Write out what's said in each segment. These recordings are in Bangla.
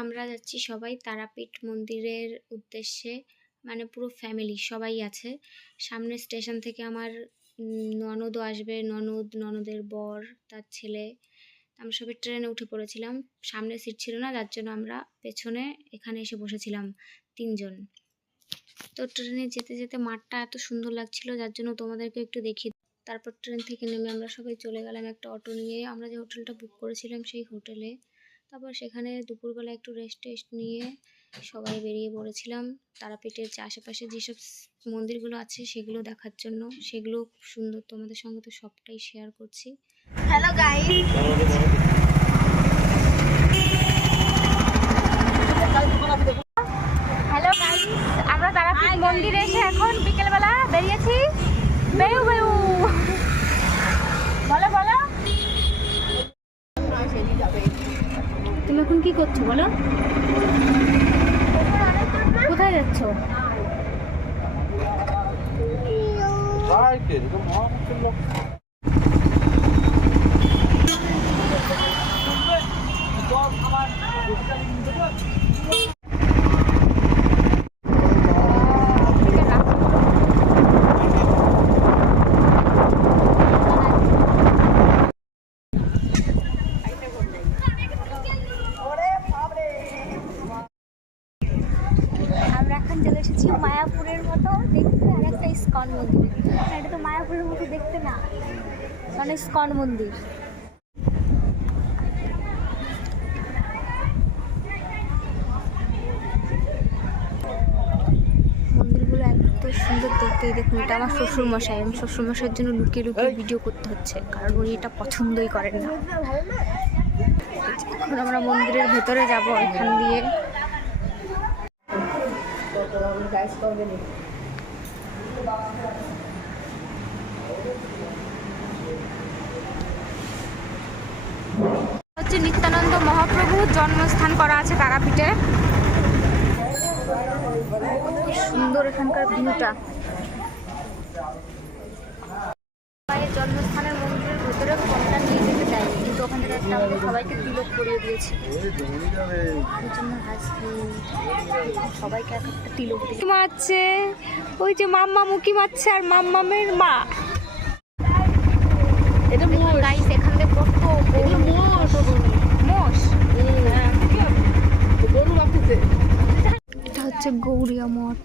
আমরা যাচ্ছি সবাই তারাপীঠ মন্দিরের উদ্দেশ্যে, মানে পুরো ফ্যামিলি সবাই আছে। সামনে স্টেশন থেকে আমার ননদও আসবে, ননদের বর, তার ছেলে। আমরা সবাই ট্রেনে উঠে পড়েছিলাম। সামনে সিট ছিল না, যার জন্য আমরা পেছনে এখানে এসে বসেছিলাম 3 জন। তো ট্রেনে যেতে যেতে মাঠটা এত সুন্দর লাগছিল, যার জন্য তোমাদেরকে একটু দেখিয়ে। তারপর ট্রেন থেকে নেমে আমরা সবাই চলে গেলাম একটা অটো নিয়ে আমরা যে হোটেলটা বুক করেছিলাম সেই হোটেলে। তারপর সেখানে দুপুরবেলা একটু রেস্ট নিয়ে সবাই বেরিয়ে পড়েছিলাম তারাপীঠের আশেপাশে যেসব মন্দিরগুলো আছে সেগুলো দেখার জন্য। সেগুলো খুব সুন্দর, তোমাদের সঙ্গে তো সবটাই শেয়ার করছি। হ্যালো গাইস, আমরা তারাপীঠ মন্দিরে এসে এখন বিকেলবেলা বেরিয়েছি। বেউ বেউ বলো বলো, তুমি এখন কি করছো বলো? কোথায় যাচ্ছ? চলে এসেছি মায়াপুরের মতো দেখতে আর একটা ইস্কন মন্দির। এটা তো মায়াপুরের মতো দেখতে না, মানে ইস্কন মন্দির। মন্দিরগুলো এত সুন্দর দেখতে। দেখুন, এটা আমার শ্বশুরমশাই। আমি শ্বশুরমশাইয়ের জন্য লুকিয়ে লুকিয়ে ভিডিও করতে হচ্ছে, কারণ উনি এটা পছন্দই করেন না। এখন আমরা মন্দিরের ভেতরে যাব এখান দিয়ে। হচ্ছে নিত্যানন্দ মহাপ্রভুর জন্মস্থান করা আছে তারাপীঠে। সুন্দর এখানকার ভিউটা। জন্মস্থানের মন্দিরের ভেতরে ফোনটা নিয়ে যেতে চাই, কিন্তু ওখান থেকে একটা আমাদের সবাইকে তিলক করিয়ে দিয়েছে। সবাইকে একটা তিলক মারছে। ওই যে মাম্মা মুখি মারছে আর মাম্মামের মা। এটা গাইস, এখান থেকে কত মোষ। এটা হচ্ছে গৌরিয়া মঠ।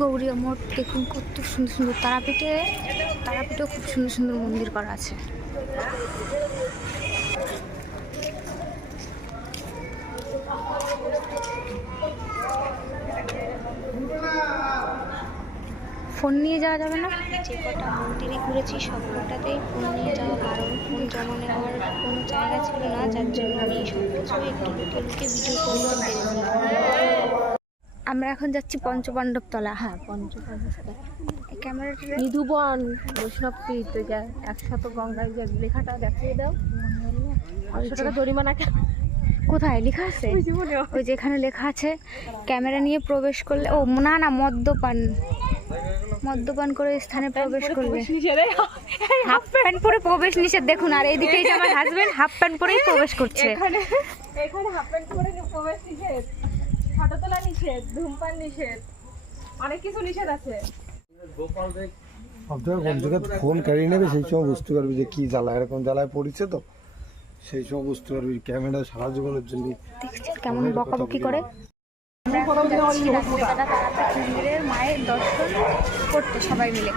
গৌরিয়া মঠ দেখুন কত সুন্দর সুন্দর। তারাপীঠেও খুব সুন্দর সুন্দর মন্দির করা আছে। ফোন নিয়ে যাওয়া যাবে না। যে কটা মন্দিরে ঘুরেছি সব কটাতেই ফোন নিয়ে যাওয়া বারণ। ফোন যেমন আমার কোনো জায়গা ছিল না, যার জন্য আমি সব কিছু একটু লুকিয়ে ভিডিও করতে পেরেছিলাম। আমরা এখন যাচ্ছি পঞ্চপাণ্ডব তলা। হ্যাঁ, পঞ্চপাণ্ডব তলা। ক্যামেরাটা নিধুবন বৈষ্ণবপীঠ 100 গঙ্গায় লেখাটা দেখিয়ে দাও। 500 টাকা জরিমানা। কোথায় লেখা আছে? ওই যেখানে লেখা আছে ক্যামেরা নিয়ে প্রবেশ করলে, ও না না, মদ্যপান করে স্থানে প্রবেশ করলে হাফ প্যান্ট পরে প্রবেশ নিষেধ। দেখুন, আর এইদিকে আমার হাজবেন্ড হাফ প্যান্ট পরেই প্রবেশ করছে। এখানে হাফ প্যান্ট পরে প্রবেশ নিষেধ, ফটো তোলা নিষেধ, ধূমপান নিষেধ, অনেক কিছু নিষেধ আছে। কোন জায়গায় ফোন কারিয়ে নেবে সেই সময় বুঝতে পারবি যে কি জ্বালা, এরকম জ্বালায় পড়েছে, তো সেই সময় বুঝতে পারবি। ক্যামেরা সারা জীবনের জন্য কেমন বকাবকি করে। মন্দিরের মায়ের দর্শন করতে সবাই মিলে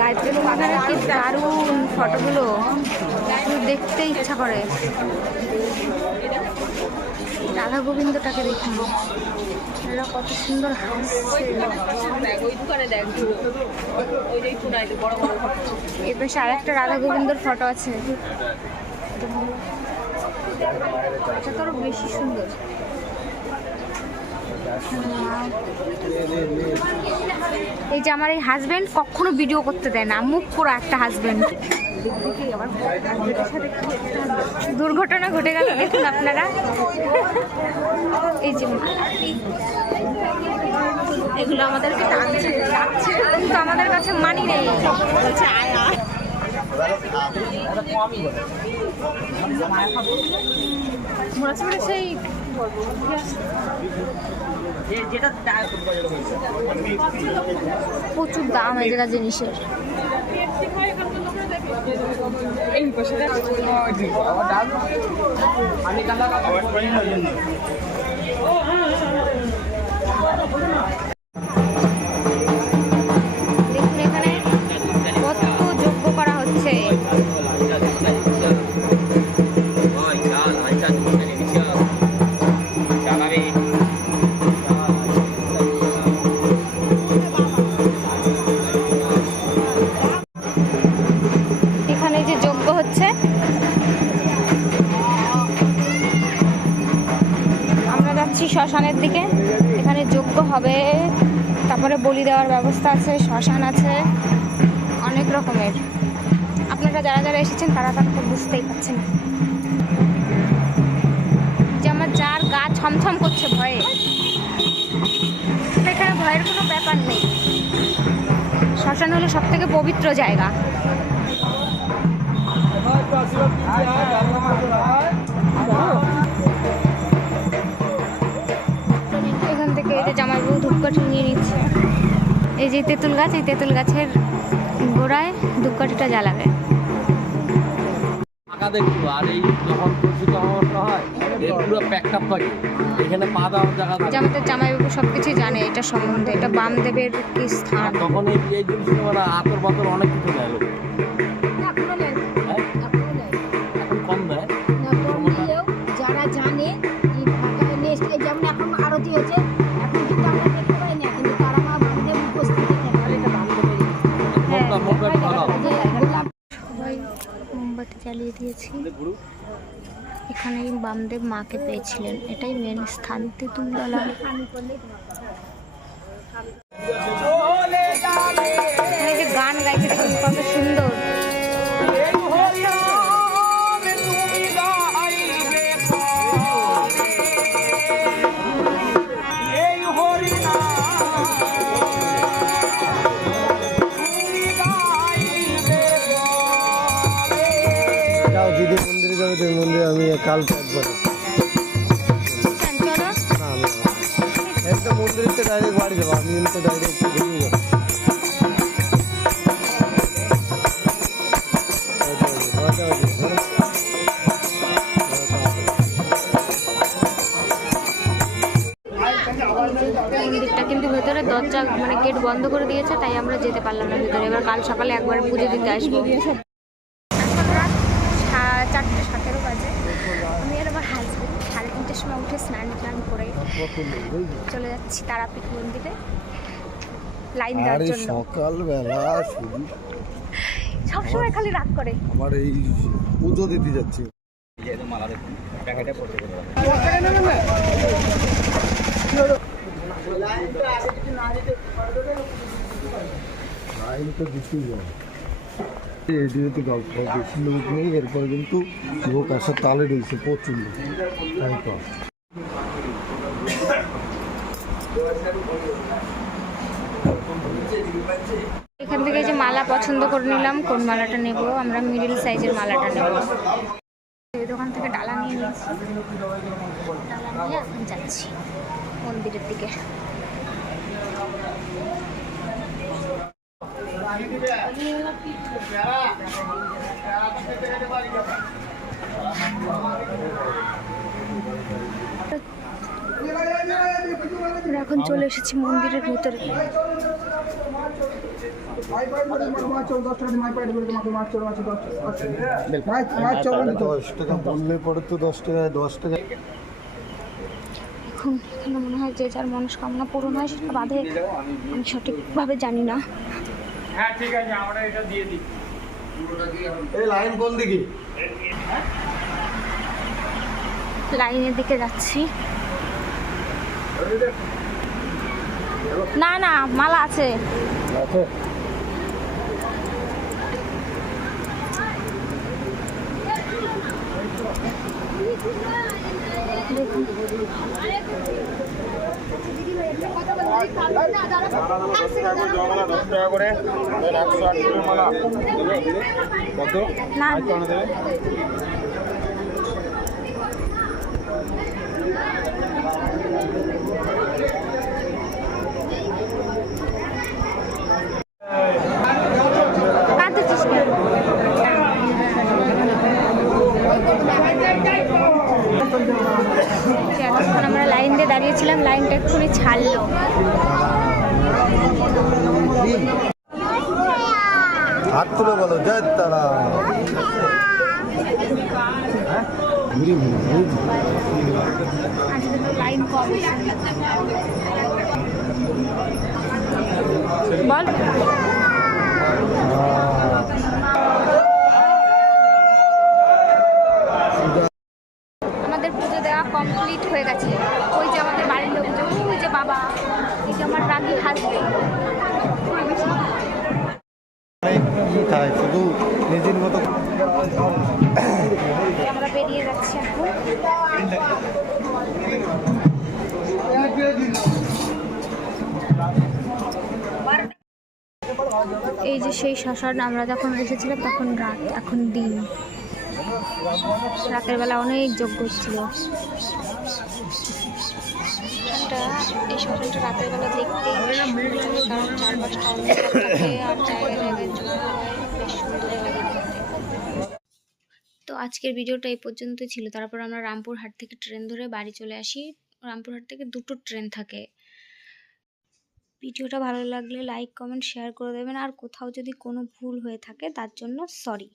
লাইব্রেরি কি দারুণ ফটোগুলো, দেখতে ইচ্ছা করে। রাধা গোবিন্দটাকে দেখুন, এরা কত সুন্দর হাসছে। এর পাশে আরেকটা রাধা গোবিন্দর ফটো আছে, এটা তো আরো বেশি সুন্দর। এই যে আমার এই হাজবেন্ড কখনো ভিডিও করতে দেয় না, মুখ পুরো একটা হাজবেন্ড। দেখি আমার মেয়েটার সাথে কি একটা দুর্ঘটনা ঘটে গেল দেখুন আপনারা। এই যে মালা, এগুলো আমাদেরকে টানছে ডাকছে, কিন্তু আমাদের কাছে মানি নেই। বলছে আয় আয়। মনে হচ্ছে মানে সেই প্রচুর দাম এই জায়গা জিনিসের। এই পাশে দেখুন এখানে কত যজ্ঞ করা হচ্ছে। এখানে যে যজ্ঞ হচ্ছে, আমরা যাচ্ছি শ্মশানের দিকে। এখানে যজ্ঞ হবে, তারপরে বলি দেওয়ার ব্যবস্থা আছে, শ্মশান আছে, অনেক রকমের। আপনারা যারা যারা এসেছেন তারা তো বুঝতেই পারছেন যে আমার যার গা ছমছম করছে ভয়ে। এখানে ভয়ের কোনো ব্যাপার নেই। শ্মশান হলো সব থেকে পবিত্র জায়গা। এখান থেকে এই যে জামাইবাবু ধূপকাঠি নিয়ে নিচ্ছে। এই যে তেঁতুল গাছ, এই তেঁতুল গাছের গোড়ায় ধূপকাঠিটা জ্বালাবে। ফাঁকা দেখবো, আর এই যখন প্রচুর সমস্যা হয় এই পুরো প্যাকআপ থাকে, এখানে পা দেওয়ার জায়গা থাকে। যে আমাদের জামাইবাবু সব কিছু জানে এটা সম্বন্ধে, এটা বামদেবের কি স্থান। তখন এই জিনিসগুলো মানে আতর পাতর অনেক কিছু নেয় লোক। হ্যাঁ? এখন কম দেয়। যারা জানে এই ফাঁকা নেক্সট যেমন এখন আরতি হচ্ছে, এখন কিন্তু আমরা দেখতে পাই না, কিন্তু তারা মা বান্ধব উপস্থিত মোমটা মোমটা একটু ভালো। সবাই মোমবাতি জ্বালিয়ে দিয়েছি। এখানেই বামদেব মাকে পেয়েছিলেন, এটাই মেন স্থান তেঁতুলতলা। এখানে যে গান গাইছে কত সুন্দর। যাও দিদি মন্দিরে যাবে, তো মন্দিরে আমি কালকে একবার চলো। না আমি একটা মন্দিরের তো ডাইরেক্ট বাড়ি যাবো, আমি তো ডাইরেক্ট ঘুমিয়ে যাবো। মন্দিরটা কিন্তু ভেতরে দরজা মানে গেট বন্ধ করে দিয়েছে, তাই আমরা যেতে পারলাম না ভেতরে। এবার কাল সকালে একবার পুজো দিতে আসবো। এখন রাত 4:17 বাজে। আমি আর আমার হাজবেন্ড 3:30টার সময় উঠে স্নান টান করে চলে যাচ্ছি তারাপীঠ মন্দিরে লাইন দেওয়ার আরে জন্য। সকালবেলা শুধু সবসময় খালি রাত করে। আমার এই পুজো দিতে যাচ্ছি। লাইন তো দিতেই যাবে। রেডিওতে গল্প বেশি লোক নেই, এরপরে কিন্তু লোক আসার তালে রয়েছে প্রচুর লোক। তাই তো এখান থেকে যে মালা পছন্দ করে নিলাম, কোন মালাটা নেব। আমরা মিডিল সাইজের মালাটা নেব। এই দোকান থেকে ডালা নিয়ে নিয়েছি, ডালা নিয়ে এখন যাচ্ছি মন্দিরের দিকে। আমরা এখন চলে এসেছি মন্দিরের ভিতরে। 10 টাকা বললে পরে তো 10 টাকা 10 টাকা। এখন এখানে মনে হয় যে যার মনস্কামনা পূরণ হয় সেটা বাঁধে, আমি সঠিকভাবে জানি না। হ্যাঁ ঠিক আছে, আমরা এটা দিয়ে দিই। এই লাইন কোন দিকে? লাইনের দিকে যাচ্ছি। না না, মালা আছে। না কাঁদতেছিস কেন? এতক্ষণ আমরা লাইন দিয়ে দাঁড়িয়েছিলাম, লাইনটা এক্ষুনি ছাড়লো। হাত তুলে বলো জয় তারা। আজকে তো লাইন কম। বল আমাদের পুজো দেওয়া কমপ্লিট হয়ে গেছে। ওই যে আমাদের বাড়ির লোকজন, ওই যে বাবা, এই যে আমার রাগি হাসবেন্ড। তাই শুধু নিজের মতো আমরা বেরিয়ে যাচ্ছি এখন। এই যে সেই শ্মশান, আমরা যখন এসেছিলাম তখন রাত, এখন দিন। রাতের বেলা অনেক যজ্ঞ হচ্ছিল। এই শ্মশানটা রাতের বেলা দেখতেই বেশ সুন্দর লাগে, কারণ চারপাশটা অন্ধকার থাকে আর জায়গায় জায়গায় যজ্ঞ হয়, বেশ সুন্দর লাগে দেখতে। তো আজকের ভিডিওটা এই পর্যন্তই ছিল। তারপর আমরা রামপুরহাট থেকে ট্রেন ধরে বাড়ি চলে আসি। রামপুরহাট থেকে 2টো ট্রেন থাকে। ভিডিওটা ভালো লাগলে লাইক, কমেন্ট, শেয়ার করে দেবেন। আর কোথাও যদি কোনো ভুল হয়ে থাকে তার জন্য সরি।